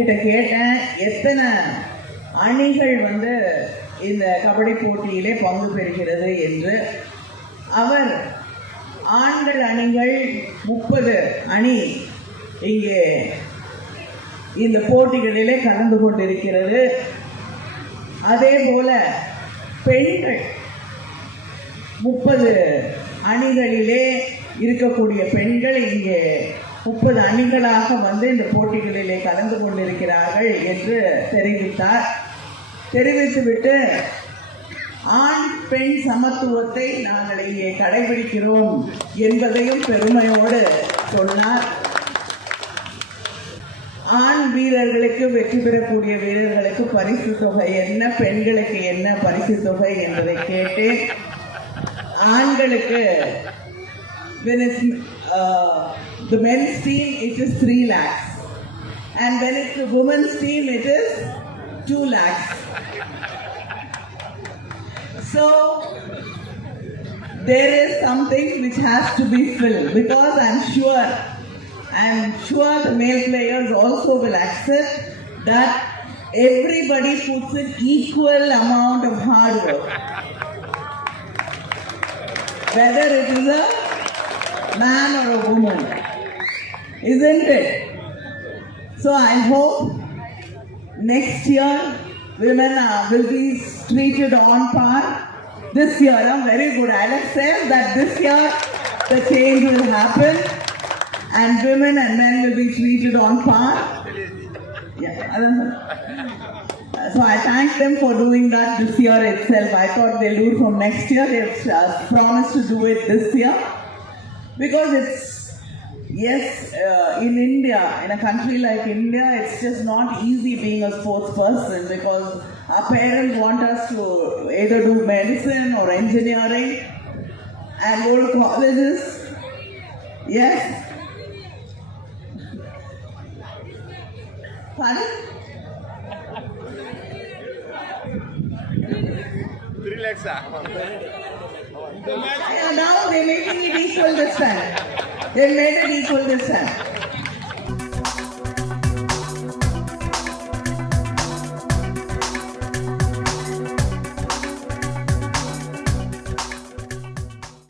கிட்ட கேட்டேன் எத்தனை அணிகள் இந்த கபடி போட்டியிலே பங்கு பெறுகிறது என்று. அவர் ஆண்கள் அணிகள் 30 அணி இங்கே இந்த போட்டிகளிலே கலந்து கொண்டிருக்கிறது. அதே போல பெண்கள் 30 அணிகளிலே இருக்கக்கூடிய பெண்கள் இங்கே 30 அணிகளாக இந்த போட்டிகளிலே கலந்து கொண்டிருக்கிறார்கள் என்று தெரிவித்தார். தெரிவித்துவிட்டு ஆண் பெண் சமத்துவத்தை நாங்கள் இங்கே கடைபிடிக்கிறோம் என்பதையும் பெருமையோடு சொன்னார். ஆண் வீரர்களுக்கு வெற்றி பெறக்கூடிய வீரர்களுக்கு பரிசு தொகை என்ன, பெண்களுக்கு என்ன பரிசு தொகை என்பதை கேட்டேன். ஆண்களுக்கு when it's the men's team it is 3 lakhs and when it's the women's team it is 2 lakhs. So there is something which has to be filled, because I'm sure the male players also will accept that everybody puts in equal amount of hard work, whether it is a man or a woman, isn't it? So I hope next year women will be treated on par. This year, very good. Alex says that this year the change will happen and women and men will be treated on par. Yeah. So I thank them for doing that this year itself. I thought they'll do it from next year. They've promised to do it this year. Because it's, in India, in a country like India, it's just not easy being a sports person, because our parents want us to either do medicine or engineering and go to colleges. Yes? Pardon? 3 lakhs. Now they're making it equal this time. They made it equal this time.